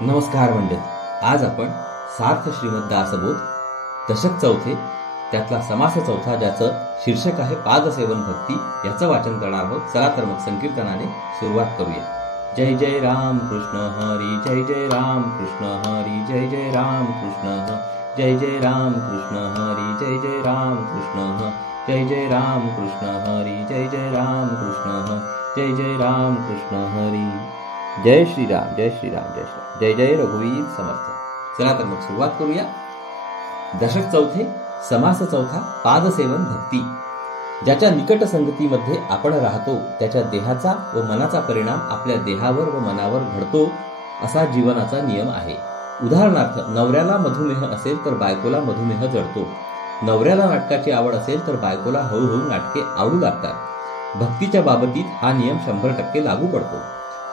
नमस्कार मंडळी, आज आपण सार्थ श्रीमद दासबोध दशक चौथे त्यातला समास चौथा ज्याचं शीर्षक आहे पादसेवन भक्ती याचं वाचन करणार आहोत. चला तर मग संकीर्तनाने सुरुवात करूया. जय जय राम कृष्ण हरी, जय जय राम कृष्ण हरी, जय जय राम कृष्ण जय जय राम कृष्ण हरी, जय जय राम कृष्ण जय जय राम कृष्ण हरी, जय जय राम कृष्ण जय जय राम कृष्ण हरी. जय श्रीराम, जय श्रीराम, जय श्रीराम, जय जय रघुवीर समर्थ. चला तर मग सुरुवात करूया. दशक चौथे समास चौथा पादसेवन भक्ती. ज्याच्या निकट संगतीमध्ये आपण राहतो त्याच्या देहाचा व मनाचा परिणाम आपल्या देहावर व मनावर घडतो असा जीवनाचा नियम आहे. उदाहरणार्थ, नवऱ्याला मधुमेह असेल तर बायकोला मधुमेह जडतो. नवऱ्याला नाटकाची आवड असेल तर बायकोला हळूहळू नाटके आवडू लागतात. भक्तीच्या बाबतीत हा नियम 100% लागू पडतो.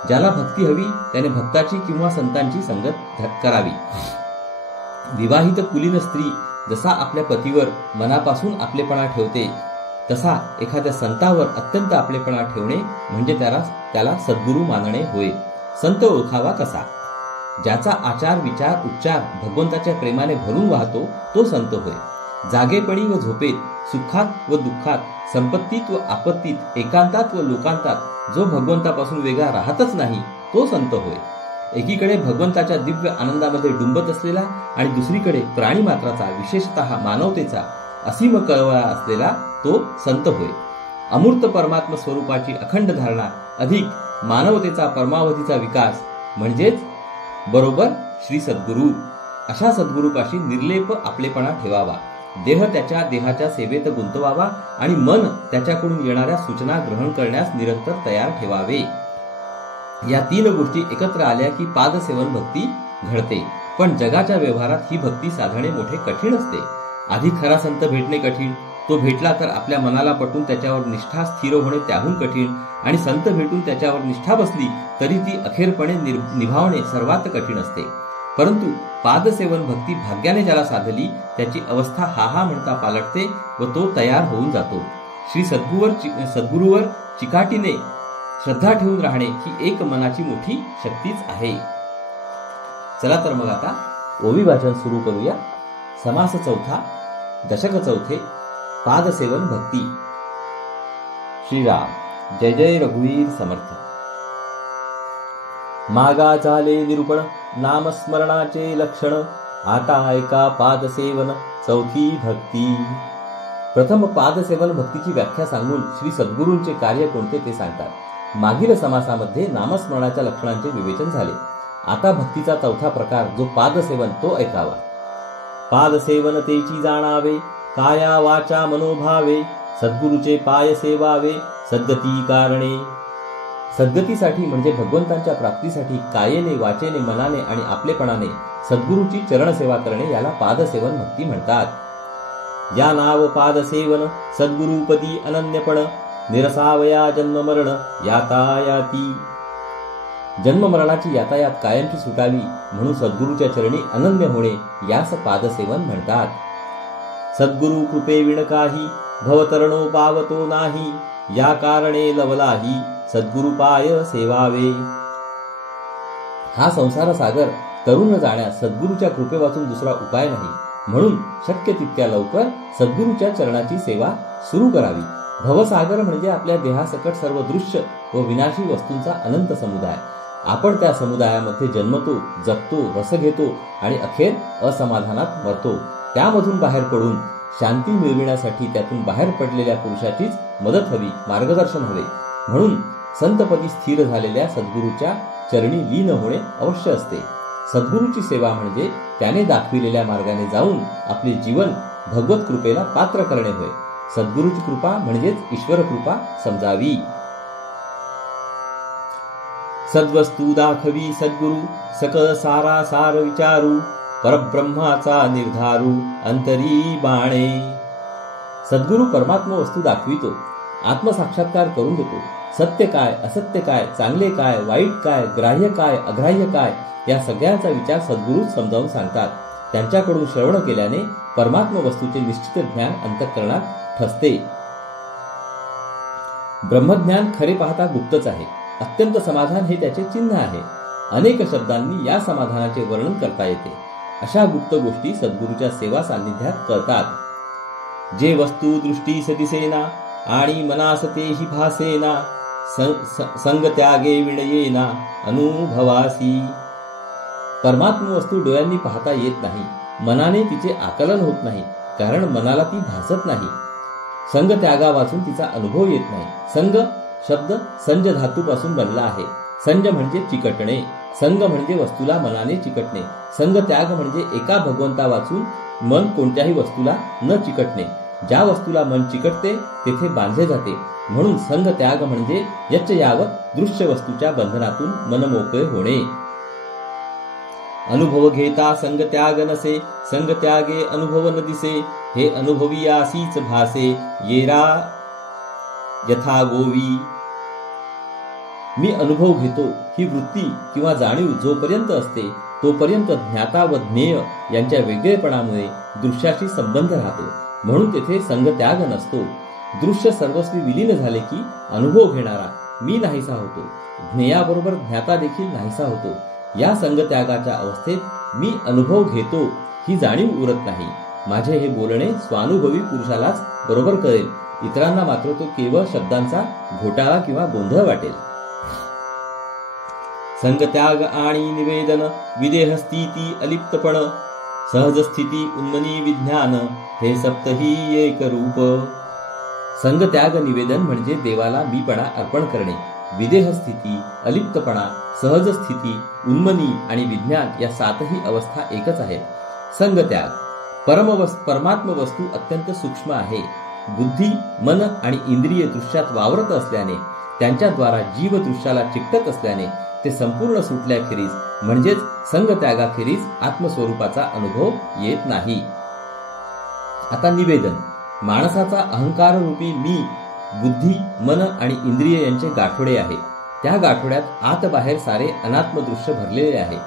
ज्याला भक्ती हवी त्याने भक्ताची किंवा संतांची संगत करावी. विवाहित कुलीन स्त्री जसा आपल्या पतीवर मनापासून आपलेपणा ठेवते तसा एखाद्या संतावर अत्यंत आपलेपणा ठेवणे म्हणजे त्याला सद्गुरू मानणे होय. संत ओळखावा कसा? ज्याचा आचार विचार उच्चार भगवंताच्या प्रेमाने भरून वाहतो तो संत होय. जागेपणी व झोपेत, सुखात व दुःखात, संपत्तीत व आपत्तीत, एकांतात व लोकांतात जो भगवंतापासून वेगळा राहतच नाही तो संत होय. एकीकडे भगवंताच्या दिव्य आनंदामध्ये डुंबत असलेला आणि दुसरीकडे प्राणीमात्राचा विशेषतः मानवतेचा असीम कळवळा असलेला तो संत होय. अमूर्त परमात्म स्वरूपाची अखंड धारणा अधिक मानवतेचा परमावधीचा विकास म्हणजेच बरोबर श्री सद्गुरू. अशा सद्गुरूपाशी निर्लेप आपलेपणा ठेवावा. देह त्याच्या देहाच्या सेवेत गुंतवावा आणि मन त्याच्याकडून येणाऱ्या सूचना ग्रहण करण्यास निरंतर तयार ठेवावे. या तीन गोष्टी एकत्र आल्या की पादसेवन भक्ती घडते. पण जगाच्या व्यवहारात ही भक्ती साधणे मोठे कठीण असते. आधी खरा संत भेटणे कठीण, तो भेटला तर आपल्या मनाला पटून त्याच्यावर निष्ठा स्थिर होणे त्याहून कठीण, आणि संत भेटून त्याच्यावर निष्ठा बसली तरी ती अखेरपणे निभावणे सर्वात कठीण असते. परंतु पादसेवन भक्ती भाग्याने ज्याला साधली त्याची अवस्था हा म्हणता पालटते व तो तयार होऊन जातो. श्री सद्गुरूवर चिकाटीने श्रद्धा ठेवून राहणे ही एक मनाची मोठी शक्तीच आहे. चला तर मग आता ओवी वाचन सुरू करूया. समास चौथा दशक चौथे पादसेवन भक्ती. श्रीराम, जय जय रघुवीर समर्थ. मागा झाले निरूपण नामस्मरणाचे लक्षण, आता ऐका पादसेवन चौथी भक्ती. प्रथम पादसेवन भक्तीची व्याख्या सांगून श्री सद्गुरूंचे कार्य कोणते ते सांगतात. मागील समासामध्ये नामस्मरणाच्या लक्षणांचे विवेचन झाले. आता भक्तीचा चौथा प्रकार जो पादसेवन तो ऐकावा. पादसेवन तेची जाणावे, काया वाचा मनोभावे, सद्गुरूचे पाय सेवावे, सद्गती कारणे. सद्गतीसाठी म्हणजे भगवंतांच्या प्राप्तीसाठी कायेने वाचेने मनाने आणि आपलेपणाने सद्गुरूची चरणसेवा करणे याला पादसेवन भक्ती म्हणतात. या नाव पादसेवन सद्गुरूपदी अनन्यपण, निरसावया जन्ममरण यातायाती. जन्ममरणाची यातायात कायमची सुटावी म्हणून सद्गुरूच्या चरणी अनन्य होणे यास पादसेवन म्हणतात. सद्गुरु कृपे विण काही, भवतरणो पावतो नाही, या कारणे लवलाही सद्गुरुपाय सेवावे. हा संसार सागर तरुण जाण्यास सद्गुरूच्या कृपे वाचून दुसरा उपाय नाही. म्हणून शक्य तितक्या लवकर सद्गुरूच्या चरणाची सेवा सुरू करावी. भवसागर म्हणजे आपल्या देहासकट सर्व दृश्य व विनाशी वस्तूंचा अनंत समुदाय. आपण त्या समुदायामध्ये जन्मतो, जगतो, रस घेतो आणि अखेर असमाधानात मरतो. त्यामधून बाहेर पडून शांती मिळविण्यासाठी त्यातून बाहेर पडलेल्या पुरुषाचीच मदत हवी, मार्गदर्शन हवे. म्हणून संतपदी स्थिर झालेल्या सद्गुरूच्या चरणी लीन होणे अवश्य असते. सद्गुरूची सेवा म्हणजे त्याने दाखविलेल्या मार्गाने जाऊन आपले जीवन भगवत कृपेला पात्र करणे होय. सद्गुरूची कृपा म्हणजेच ईश्वर कृपा समजावी. सद्वस्तू दाखवी सद्गुरू, सकळ सारा सार विचारू, परब्रह्माचा निर्धारू अंतरी बाणे. सद्गुरू परमात्मा वस्तू दाखवितो, आत्मसाक्षात्कार करून देतो. सत्य काय, असत्य काय, चांगले काय, वाईट काय, ग्राह्य काय, अग्राह्य काय या सगळ्यांचा विचार सद्गुरू समजावून सांगतात. त्यांच्याकडून श्रवण केल्याने परमात्मा वस्तूचे निश्चित ज्ञान अंतःकरणात ठसते. ब्रह्मज्ञान खरे पाहता गुप्तच आहे. अत्यंत समाधान हे त्याचे चिन्ह आहे. अनेक शब्दांनी या समाधानाचे वर्णन करता येते. अशा गुप्त गोष्टी सद्गुरूच्या सेवा सान्निध्यात कळतात. जे वस्तू दृष्टीस दिसेना आणि मनास तेही भासेना, संग त्यागे विणयेना अनुभवासी. परमात्म वस्तू डोळ्यांनी पाहता येत नाही, मनाने तिचे आकलन होत नाही, कारण मनाला ती भासत नाही. संग त्यागा वाचून तिचा अनुभव येत नाही. संग शब्द संज धातूपासून बनला आहे. संज म्हणजे चिकटणे, संग म्हणजे वस्तूला मनाने चिकटणे. संग त्याग म्हणजे एका भगवंता वाचून मन कोणत्याही वस्तूला न चिकटणे. ज्या वस्तूला मन चिकटते तेथे बांधले जाते. म्हणून संग त्याग म्हणजे यच्च यावत दृश्य वस्तूच्या बंधनातून मन मोकळे होणे. अनुभव घेता संग त्याग नसे, संग त्यागे अनुभव न दिसे. हे अनुभवी आसीच भासे, येरा यथा गोवी. मी अनुभव घेतो ही वृत्ती किंवा जाणीव जोपर्यंत असते तोपर्यंत ज्ञाता व ज्ञेय यांच्या वेगळेपणामुळे दृश्याशी संबंध राहतो. म्हणून तेथे संग त्याग नसतो. दृश्य सर्वस्वी विलीन झाले की अनुभव घेणारा मी नाहीसा होतो. ज्ञेयाबरोबर ज्ञाता देखील नाहीसा होतो. या संगत्यागाच्या अवस्थेत मी अनुभव घेतो ही जाणीव उरत नाही. माझे हे बोलणे स्वानुभवी पुरुषालाच बरोबर कळेल, इतरांना मात्र तो केवळ शब्दांचा घोटाळा किंवा गोंधळ वाटेल. संगत्याग आणि निवेदन, विदेह स्थिती अलिप्तपण, सहज स्थिती उन्मनी विज्ञान, हे सप्तही एक रूप. संगत्याग निवेदन म्हणजे देवाला मीपणा अर्पण करणे. विदेह स्थिती, अलिप्तपणा, सहज स्थिती, उन्मनी आणि विज्ञान या सातही अवस्था एकच आहेत. संगत्याग, परमात्म वस्तू अत्यंत सूक्ष्म आहे. बुद्धी, मन आणि इंद्रिय दृश्यात वावरत असल्याने, त्यांच्याद्वारा जीव दृश्याला चिकटत असल्याने ते संपूर्ण सुटल्याखेरीज म्हणजेच संगत्यागाखेरीज आत्मस्वरूपाचा अनुभव येत नाही. आता निवेदन, माणसाचा अहंकार रूपी मी बुद्धी, मन आणि इंद्रिय यांचे गाठोडे आहे. त्या गाठोड्यात आत बाहेर सारे अनात्म दृश्य भरलेले आहे.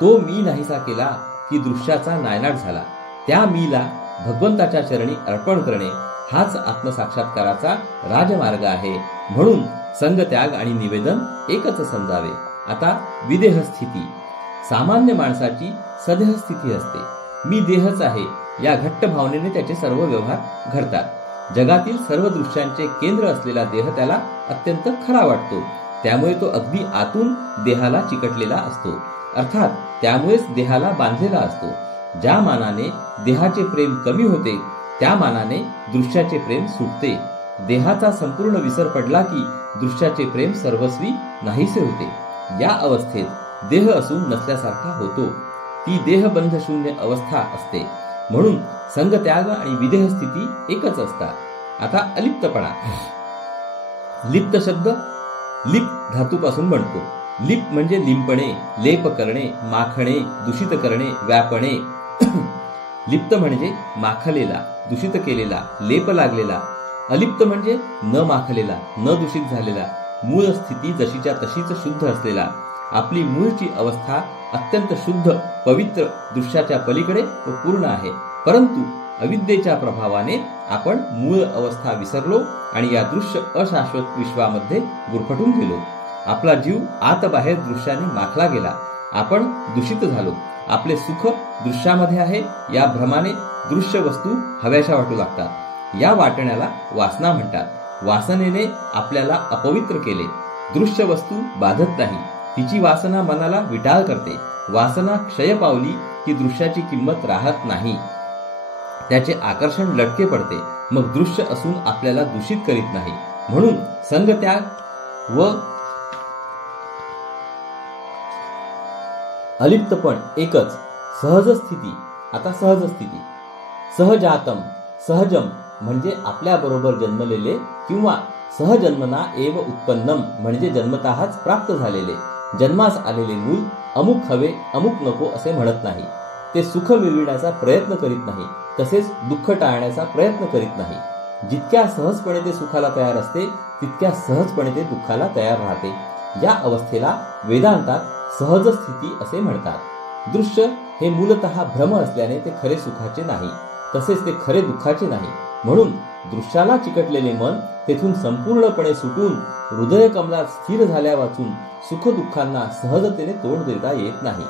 तो मी नाहीसा केला की दृश्याचा नायनाट झाला. त्या मीला भगवंताच्या चरणी अर्पण करणे हाच आत्मसाक्षात्काराचा राजमार्ग आहे. म्हणून संगत्याग आणि निवेदन एकच समजावे. आता विदेह स्थिती, सामान्य माणसाची सदेह स्थिती असते. मी देहच आहे या घट्ट भावनेने त्याचे सर्व व्यवहार घडतात. जगातील सर्व दृश्यांचे केंद्र असलेला देह त्याला अत्यंत खरा वाटतो. त्यामुळे तो अगदी आतून देहाला चिकटलेला असतो, अर्थात त्यामुळेच देहाला बांधलेला असतो. ज्या मानाने देहाचे प्रेम कमी होते त्या मानाने दृश्याचे प्रेम सुटते. देहाचा संपूर्ण विसर पडला की दृश्याचे प्रेम सर्वस्वी नाहीसे होते. या अवस्थेत देह असून नसल्यासारखा होतो. ती देहबंध शून्य अवस्था असते. म्हणून संगत्याग आणि विदेह स्थिती एकच असतात. आता अलिप्तपणा, लिप्त शब्द लिप धातूपासून बनतो. लिप म्हणजे लिंपणे, लेप करणे, माखणे, दूषित करणे, व्यापणे. लिप्त म्हणजे माखलेला, दूषित केलेला, लेप लागलेला. अलिप्त म्हणजे न माखलेला, न दूषित झालेला, मूळ स्थिती जशीच्या तशीच शुद्ध असलेला. आपली मूळची अवस्था अत्यंत शुद्ध, पवित्र, दृश्याच्या पलीकडे व पूर्ण आहे. परंतु अविद्येच्या प्रभावाने आपण मूळ अवस्था विसरलो आणि या दृश्य अशाश्वत विश्वामध्ये गुरफटून गेलो. आपला जीव आत बाहेर दृश्याने माखला गेला. आपण दूषित झालो. आपले सुख दृश्यामध्ये आहे या भ्रमाने दृश्य वस्तू हव्याशा वाटू लागतात. या वाटण्याला वासना म्हणतात. वासनेने आपल्याला अपवित्र केले. दृश्य वस्तू बाधत नाही, तिची वासना मनाला विटाळ करते. वासना क्षय पावली की दृश्याची किंमत राहत नाही, त्याचे आकर्षण लटके पडते. मग दृश्य असून आपल्याला दूषित करीत नाही. म्हणून संगत्याग व अलिप्तपण एकच. सहज स्थिती, आता सहज स्थिती, सहजातम, सहजम म्हणजे आपल्या बरोबर जन्मलेले किंवा सहजन्मना एव उत्पन्नम म्हणजे जन्मतःच प्राप्त झालेले. जन्मास आलेले मूल अमुक हवे अमुक नको असे म्हणत नाही. ते सुख मिळविण्याचा प्रयत्न करीत नाही, तसेच दुःख टाळण्याचा प्रयत्न करीत नाही. जितक्या सहजपणे ते सुखाला तयार असते तितक्या सहजपणे ते दुःखाला तयार राहते. या अवस्थेला वेदांतात सहज स्थिती असे म्हणतात. दृश्य हे मूलतः भ्रम असल्याने ते खरे सुखाचे नाही, तसेच ते खरे दुःखाचे नाही. म्हणून दृश्याला चिकटलेले मन तेथून संपूर्णपणे सुटून हृदय कमलात स्थिर झाल्या वाचून सुख दुःखांना सहजतेने तोंड देता येत नाही.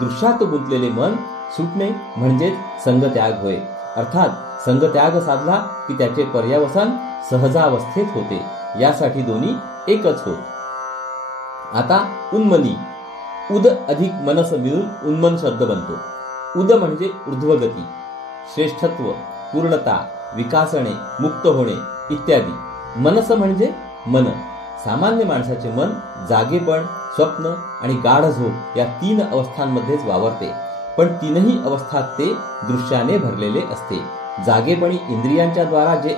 दृश्यात गुंतलेले मन सुटणे म्हणजेच संगत्याग होय. अर्थात संगत्याग साधला की त्याचे पर्यवसान सहजावस्थेत होते. यासाठी दोन्ही एकच होत. आता उन्मनी, उद अधिक मनस मिळून उन्मन शब्द बनतो. उद म्हणजे ऊर्ध्वगती, श्रेष्ठत्व, पूर्णता, विकासणे, मुक्त होणे इत्यादी. मनस म्हणजे मन. सामान्य माणसाचे मन जागेपण, स्वप्न आणि गाढ झोप या 3 अवस्थांमध्येच वावरते. पण 3ही अवस्थात ते दृश्याने भरलेले असते. जागेपणी इंद्रियांच्या द्वारा जे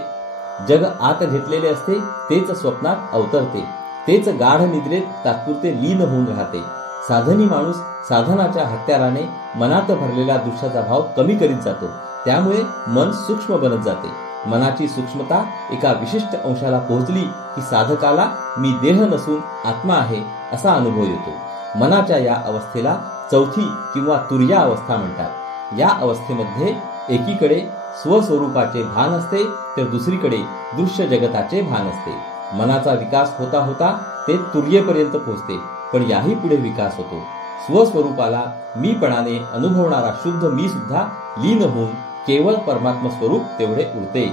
जग आत घेतलेले असते तेच स्वप्नात अवतरते. तेच गाढ निद्रेत तात्पुरते लीन होऊन राहते. साधनी माणूस साधनाच्या हत्याराने मनात भरलेला दृश्याचा भाव कमी करीत जातो. त्यामुळे मन सूक्ष्म बनत जाते. मनाची सूक्ष्मता एका विशिष्ट अंशाला पोहोचली की साधकाला मी देह नसून आत्मा आहे असा अनुभव येतो. मनाच्या या अवस्थेला चौथी किंवा तुर्या अवस्था म्हणतात. या अवस्थेमध्ये एकीकडे स्वस्वरूपाचे भान असते तर दुसरीकडे दृश्य जगताचे भान असते. मनाचा विकास होता होता ते तुर्येपर्यंत पोहोचते. पण याही पुढे विकास होतो. स्वस्वरूपाला मीपणाने अनुभवणारा शुद्ध मी सुद्धा लीन होऊन केवळ परमात्म स्वरूप तेवढे उरते.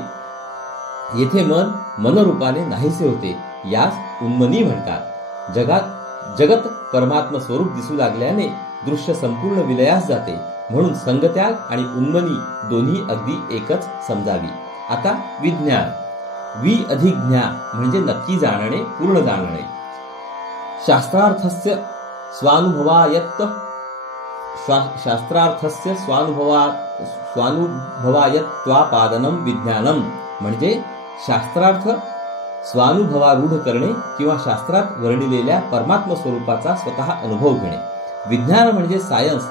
येथे मन मनरूपाने नाहीसे होते. यास उन्मनी म्हणतात. जगत परमात्म स्वरूप दिसू लागल्याने दृश्य संपूर्ण विलयास जाते. म्हणून संगत्याग आणि उन्मनी दोन्ही अगदी एकच समजावी. आता विज्ञान. वि अधिक ज्ञा म्हणजे नक्की जाणणे, पूर्ण जाणणे. शास्त्रार्थस्य स्वानुभवायत्वापादनम विज्ञानम म्हणजे शास्त्रार्थ स्वानुभवारूढ करणे किंवा शास्त्रात वर्णिलेल्या परमात्म स्वरूपाचा स्वतः अनुभव घेणे. विज्ञान म्हणजे सायन्स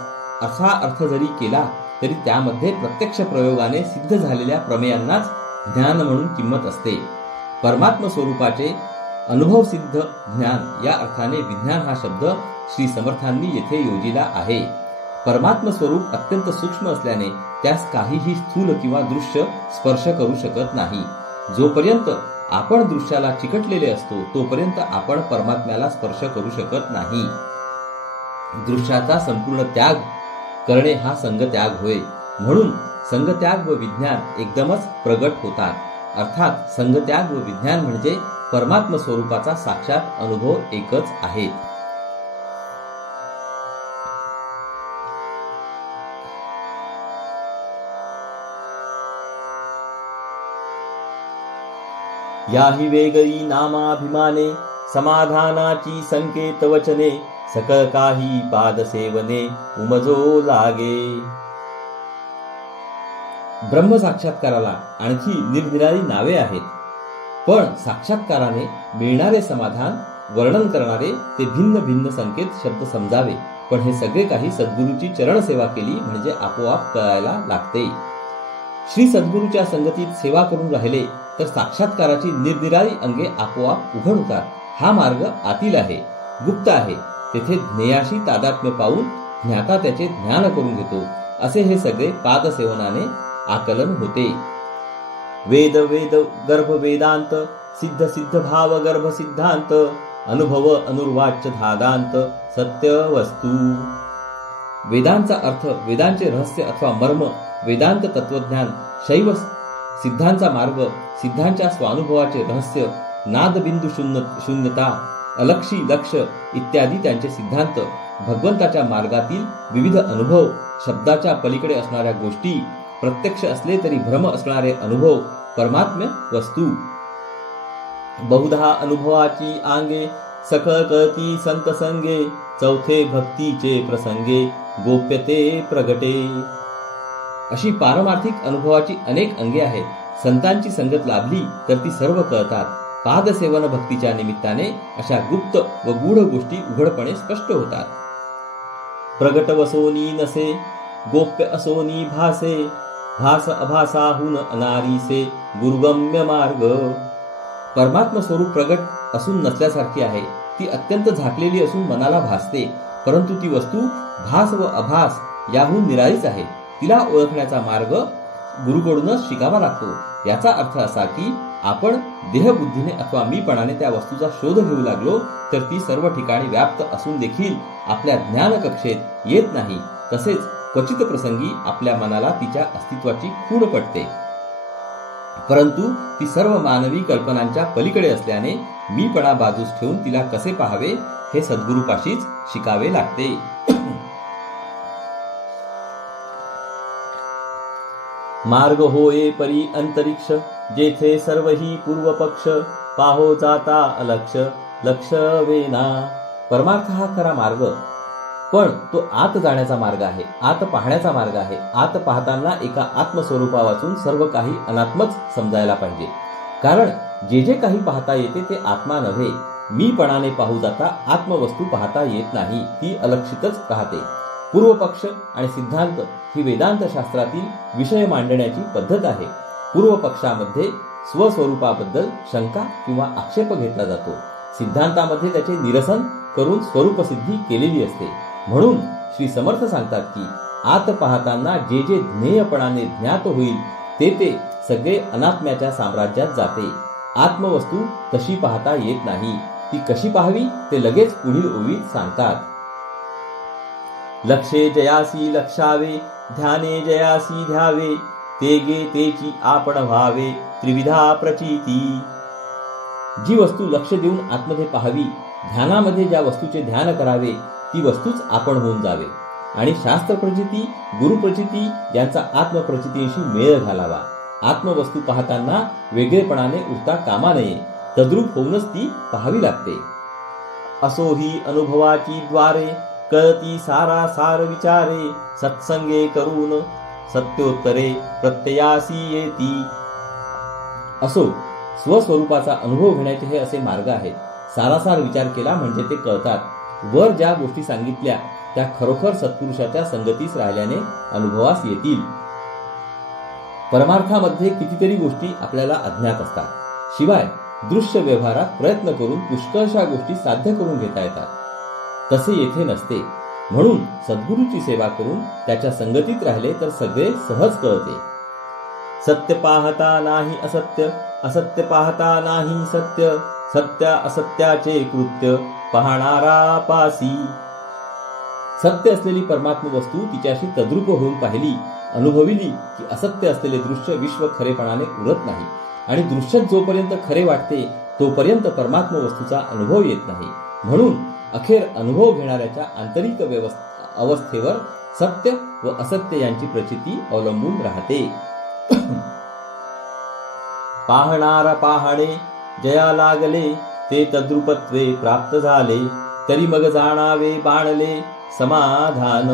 असा अर्थ जरी केला तरी त्यामध्ये प्रत्यक्ष प्रयोगाने सिद्ध झालेल्या प्रमेयांनाच ज्ञान म्हणून किंमत असते. परमात्म स्वरूपाचे अनुभव सिद्ध ज्ञान या अर्थाने विज्ञान हा शब्द श्री समर्थांनी येथे योजिला आहे. परमात्म स्वरूप अत्यंत सूक्ष्म असल्याने त्यास काहीही स्थूल किंवा दृश्य स्पर्श करू शकत नाही. जोपर्यंत आपण दृश्याला चिकटलेले असतो तोपर्यंत आपण परमात्म्याला स्पर्श करू शकत नाही. दृश्याचा संपूर्ण त्याग करणे हा संगत्याग होय. म्हणून संगत्याग व विज्ञान एकदमच प्रगट होतात. अर्थात संगत्याग व विज्ञान म्हणजे परमात्म स्वरूपाचा साक्षात अनुभव एकच आहे. याही वेगळी नामाभिमाने समाधानाची संकेत वचने सकळ काही पादसेवने उमजो लागे. ब्रह्म साक्षात्काराला आणखी निरनिराळी नावे आहेत. पण साक्षात्काराने मिळणारे समाधान वर्णन करणारे ते भिन्न भिन्न संकेत शब्द समजावे. पण हे सगळे काही सद्गुरूची चरण सेवा केली म्हणजे आपोआप कळायला लागते. श्री सद्गुरूच्या संगतीत सेवा करून राहिले तर साक्षात्काराची निरनिराळी अंगे आपोआप उघड होतात. हा मार्ग आतील आहे, गुप्त आहे. तेथे ज्ञेयाशी तादात्म्य पाहून ज्ञाता त्याचे ज्ञान करून घेतो. असे हे सगळे पादसेवनाने आकलन होते. वेद वेद गर्भ वेदांत सिद्ध सिद्ध भाव गर्भ सिद्धांत अनुभव अनुर्वाच्य धादांत सत्य वस्तू. वेदांचा अर्थ, वेदांचे रहस्य अथवा मर्म, वेदांत तत्वज्ञान, शैव सिद्धांचा मार्ग, सिद्धांच्या स्वानुभवाचे रहस्य, नादबिंदू शून्यता, अलक्षी लक्ष इत्यादी त्यांचे सिद्धांत, भगवंताच्या मार्गातील विविध अनुभव, शब्दाच्या पलीकडे असणाऱ्या गोष्टी, प्रत्यक्ष असले तरी भ्रम असणारे अनुभव, परमात्म्य वस्तू. बहुधा अनुभवाची आंगे सकळ कळती संत संगे चौथे भक्तीचे प्रसंगे गोप्यते प्रगटे. अशी पारमार्थिक अनुभवाची अनेक अंगे आहेत. संतांची संगत लाभली तर ती सर्व कळतात. पादसेवन भक्तीच्या निमित्ताने अशा गुप्त व गूढ गोष्टी उघडपणे स्पष्ट होतात. प्रगट वसोनी नसे गोप्य असोनी भासे भास अभासाहून अनारीसे गुरुगम्य मार्ग. परमात्म स्वरूप प्रगट असून नसल्यासारखी आहे. ती अत्यंत झाकलेली असून मनाला भासते. परंतु ती वस्तू भास व अभास याहून निराळीच आहे. तिला ओळखण्याचा मार्ग गुरुकडूनच शिकावा लागतो. याचा अर्थ असा की आपण देहबुद्धीने अथवा मीपणाने त्या वस्तूचा शोध घेऊ लागलो तर ती सर्व ठिकाणी व्याप्त असून देखील आपल्या ज्ञान कक्षेत येत नाही. तसेच क्वचित प्रसंगी आपल्या मनाला तिच्या अस्तित्वाची खूण पडते, परंतु ती सर्व मानवी कल्पनांच्या पलीकडे असल्याने मीपणा बाजूस ठेवून तिला कसे पाहावे हे सद्गुरूपाशीच शिकावे लागते. मार्ग होये परी अंतरिक्ष, जेथे सर्वही पूर्व पक्ष, पाहो जाता अलक्ष, लक्ष वेना. परमार्थ हा खरा मार्ग, पण तो आत जाण्याचा मार्ग आहे, आत पाहण्याचा मार्ग आहे. आत पाहताना एका आत्मस्वरूपा वाचून सर्व काही अनात्मच समजायला पाहिजे. कारण जे जे काही पाहता येते ते आत्मा नव्हे. मीपणाने पाहू जाता आत्मवस्तू पाहता येत नाही, ती अलक्षितच राहते. पूर्वपक्ष आणि सिद्धांत ही वेदांत शास्त्रातील विषय मांडण्याची पद्धत आहे. पूर्वपक्षामध्ये स्वस्वरूपाबद्दल शंका किंवा आक्षेप घेतला जातो, सिद्धांतामध्ये त्याचे निरसन करून स्वरूपसिद्धी केलेली असते. म्हणून श्री समर्थ सांगतात की आत पाहताना जे जे ज्ञेयपणाने ज्ञात होईल ते सगळे अनात्म्याच्या साम्राज्यात जाते. आत्मवस्तू तशी पाहता येत नाही, ती कशी पाहावी ते लगेच पुढील ओळीत सांगतात. लक्षे जयासी लक्षावे, ध्याने जयासी ध्यावे, तेगे तेची आपण व्हावे, त्रिविधा प्रचिती. जी वस्तू लक्ष देऊन आतमध्ये पाहावी, ध्यानामध्ये ज्या वस्तूचे ध्यान करावे ती वस्तूच आपण होऊन जावे. आणि शास्त्र प्रचिती, गुरुप्रचिती यांचा आत्मप्रचितीशी मेळ घालावा. आत्मवस्तू पाहताना वेगळेपणाने उरता कामा नये, तद्रूप होऊनच ती पाहावी लागते. असो ही अनुभवाची द्वारे, कळती सारा सार विचारे, सत्संगे करून सत्योत्तरे प्रत्ययासी येती. असो, स्वस्वरूपाचा अनुभव घेण्याचे हे असे मार्ग आहेत. सारासार विचार केला म्हणजे ते कळतात. वर ज्या गोष्टी सांगितल्या त्या खरोखर सत्पुरुषाच्या संगतीस राहिल्याने अनुभवास येतील. परमार्थामध्ये कितीतरी गोष्टी आपल्याला अज्ञात असतात. शिवाय दृश्य व्यवहारात प्रयत्न करून पुष्कळशा गोष्टी साध्य करून घेता येतात. तसे येथे नसते. म्हणून सद्गुरूची सेवा करून त्याच्या संगतीत राहिले तर सगळे सहज कळते. सत्य पाहता नाही असत्य, असत्य पाहता नाही सत्य, सत्य असत्याचे कृत्य, पाहणारा पासी. सत्य असलेली परमात्म वस्तू तिच्याशी तद्रूप होऊन पाहिली, अनुभविली की असत्य असलेले दृश्य विश्व खरेपणाने उरत नाही. आणि दृश्य जोपर्यंत खरे वाटते तोपर्यंत परमात्म वस्तूचा अनुभव येत नाही. म्हणून अखेर अनुभव घेणाऱ्याच्या आंतरिक अवस्थेवर सत्य व असत्य यांची प्रचिती अवलंबून राहते. पाहणारा पाहणे जया लागले, ते तद्रूपत्वे प्राप्त झाले, तरी मग जाणावे बाणले समाधान.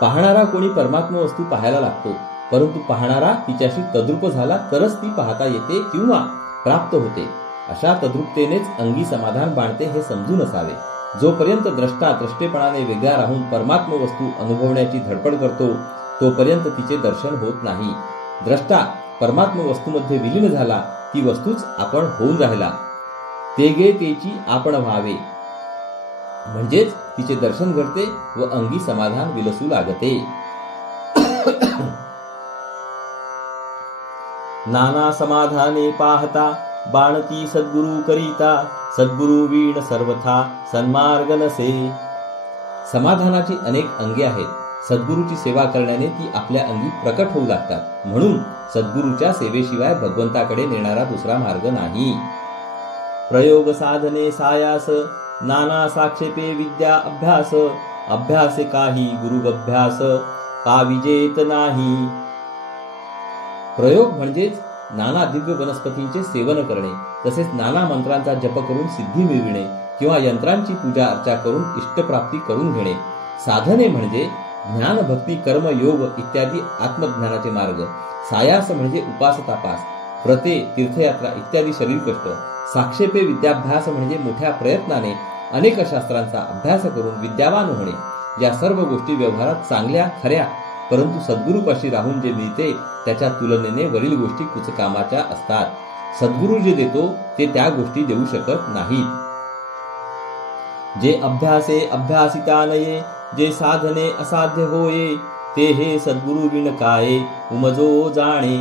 पाहणारा कोणी परमात्म वस्तू पाहायला लागतो, परंतु पाहणारा तिच्याशी तद्रूप झाला तरच ती पाहता येते किंवा प्राप्त होते. अशा तद्रूपतेनेच अंगी समाधान बाणते हे समजून असावे. जोपर्यंत द्रष्टा द्रष्टेपणाने वेगळा राहून परमात्म वस्तू अनुभवण्याची धडपड करतो तोपर्यंत तिचे दर्शन होत नाही. द्रष्टा परमात्म वस्तूमध्ये विलीन झाला ती वस्तूच आपण होऊन राहिला. तेगे तेची आपण व्हावे म्हणजेच तिचे दर्शन घडते व अंगी समाधान विलसू लागते. नाना समाधाने पाहता, बाणती सद्गुरु करिता, सद्गुरु वीण सर्वथा सन्मार्ग नसे. समाधानाची अनेक अंगे आहेत. सद्गुरूची सेवा करण्याने ती आपल्या अंगी प्रकट होऊ लागतात. म्हणून सद्गुरूच्या सेवेशिवाय भगवंताकडे नेणारा दुसरा मार्ग नाही. प्रयोग साधने सायास, नाना साक्षेपे विद्या अभ्यास, अभ्यासे काही गुरुगभ्यास, पाविजेत नाही. प्रयोग म्हणजेच नाना दिव्य वनस्पतींचे सेवन करणे, तसेच नाना मंत्रांचा जप करून सिद्धी मिळविणे किंवा यंत्रांची पूजा अर्चा करून इष्टप्राप्ती करून घेणे. साधने म्हणजे ज्ञान भक्ती कर्म योग इत्यादी आत्मज्ञानाचे मार्ग. सायास म्हणजे उपास तापास, व्रते तीर्थयात्रा इत्यादी शरीर कष्ट. साक्षेपे विद्याभ्यास म्हणजे मोठ्या प्रयत्नाने अनेक शास्त्रांचा अभ्यास करून विद्यावान होणे. या सर्व गोष्टी व्यवहारात चांगल्या खऱ्या, परंतु सद्गुरूपाशी राहून जे मिळते त्याच्या तुलनेने वरील गोष्टी कुचकामाच्या असतात. सद्गुरू जे देतो ते त्या गोष्टी देऊ शकत नाहीत. जे अभ्यासे अभ्यासिता नये, जे साधने असाध्य होये, ते हे सद्गुरु विण काये उमजो जाणे.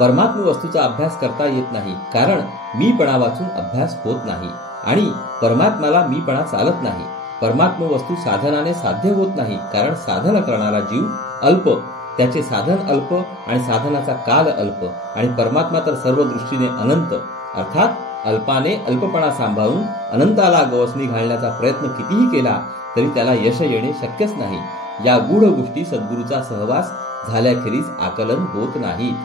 परमात्म वस्तूचा अभ्यास करता येत नाही, कारण मीपणा वाचून अभ्यास होत नाही आणि परमात्म्याला मीपणा चालत नाही. परमात्म वस्तू साधनाने साध्य होत नाही, कारण साधन करणारा जीव अल्प, त्याचे साधन अल्प आणि साधनाचा काल अल्प, आणि परमात्मा तर सर्व दृष्टीने अनंत. अर्थात अल्पाने अल्पपणा सांभाळून अनंताला गवसणी घालण्याचा प्रयत्न कितीही केला तरी त्याला यश येणे शक्यच नाही. या गूढ गोष्टी सद्गुरूचा सहवास झाल्याखेरीज आकलन होत नाहीत.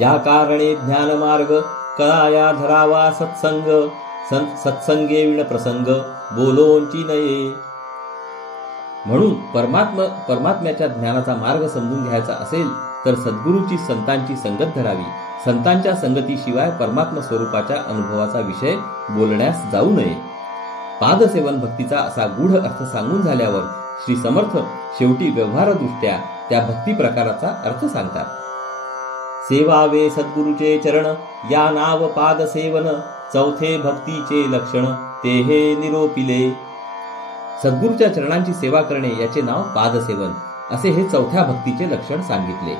या कारणे ज्ञानमार्ग कळाया धरावा सत्संग, सत्संगे विण प्रसंग बोलोंची नये. म्हणून परमात्म्याच्या ज्ञानाचा मार्ग समजून घ्यायचा असेल तर सद्गुरूची संतांची संगत धरावी. संतांच्या संगतीशिवाय परमात्म स्वरूपाच्या अनुभवाचा विषय बोलण्यास जाऊ नये. पादसेवन भक्तीचा असा गूढ अर्थ सांगून झाल्यावर श्री समर्थ शेवटी व्यवहारदृष्ट्या त्या भक्ती प्रकाराचा अर्थ सांगतात. सेवावे सद्गुरूचे चरण, या नाव पाद सेवन, चौथे भक्तीचे लक्षण ते हे निरोपिले. सद्गुरूच्या चरणांची सेवा करणे याचे नाव पादसेवन असे हे चौथ्या भक्तीचे लक्षण सांगितले.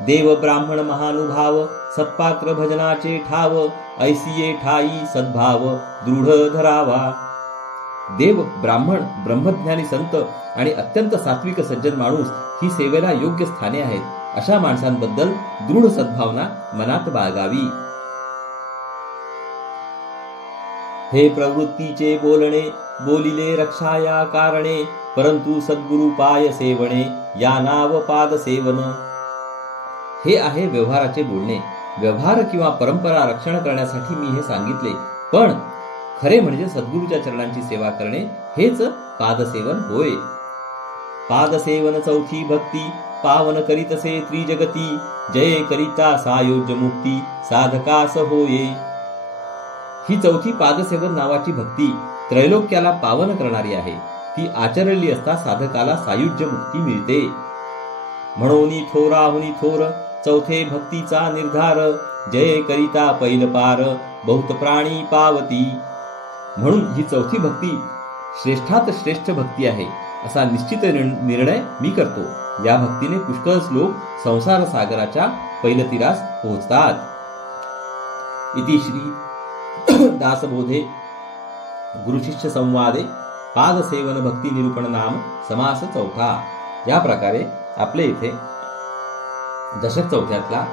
देव ब्राह्मण महानुभाव, सत्पात्र भजनाचे ठाव, ऐसिये ठाई सद्भाव दृढ धरावा. देव ब्राह्मण ब्रह्मज्ञानी संत आणि अत्यंत सात्विक सज्जन माणूस ही सेवेला योग्य स्थाने आहेत. अशा माणसांबद्दल दृढ सद्भावना मनात बाळगावी. हे प्रवृत्तीचे बोलणे, बोलिले रक्षाया कारणे, परंतु सद्गुरु पाय सेवणे, या नाव पाद सेवन. हे आहे व्यवहाराचे बोलणे. व्यवहार किंवा परंपरा रक्षण करण्यासाठी मी हे सांगितले, पण खरे म्हणजे सद्गुरूच्या चरणांची सेवा करणे हेच पादसेवन होय. पादसेवन चौथी भक्ती, पावन करीतसे त्रिजगती, जय करिता सायोज्य मुक्ती, साधकास होये. ही चौथी पादसेवन नावाची भक्ती त्रैलोक्याला पावन करणारी आहे. ती आचरली असता साधकाला सायुज्य मुक्ती मिळते. म्हणून थोराहुनी थोर चौथे भक्तीचा निर्धार, जय करिता पैल पार, बहुत प्राणी पावती. म्हणून ही चौथी भक्ती श्रेष्ठात श्रेष्ठ भक्ती आहे असा निश्चित निर्णय मी करतो. या भक्तीने पुष्कळच लोक संसार सागराच्या पैलतीरास पोहोचतात. इति श्री दासबोधे गुरुशिष्य संवादे पादसेवन भक्ती निरूपण नाम समास चौथा. या प्रकारे आपले इथे दशक चौथ्यातला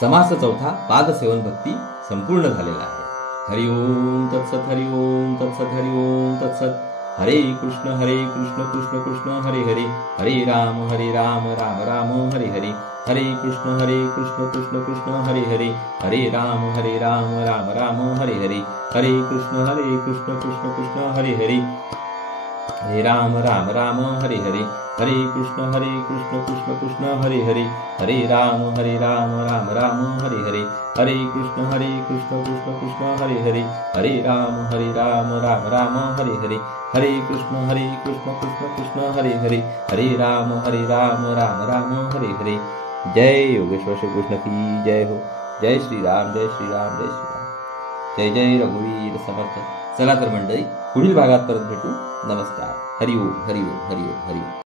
समास चौथा पादसेवन भक्ती संपूर्ण झालेला आहे. हरि ओम तत्सत, हरि ओम तत्सत, हरि ओम तत्सत. हरे कृष्ण कृष्ण कृष्ण हरे हरे, हरे राम राम राम हरे हरे, हरे कृष्ण कृष्ण कृष्ण हरे हरे, हरे राम राम राम हरे हरे, हरे कृष्ण कृष्ण कृष्ण हरे हरे, हरे राम राम हरे हरे, हरे कृष्ण कृष्ण कृष्ण हरे हरे, हरे राम राम राम हरे हरे, हरे कृष्ण कृष्ण कृष्ण हरे हरे, हरे राम राम राम हरे हरे, हरे कृष्ण कृष्ण कृष्ण हरे हरे, हरे राम राम राम हरे हरे. जय योगेश्वर श्री कृष्ण की जय हो. जय श्रीराम जय श्रीराम जय श्रीराम. जय जय रघुवीर समर्थ. चला तर मंडळी, पुढील भागात परत भेटू. नमस्कार. हरि ओम हरि ओम हरि ओम हरि ओम.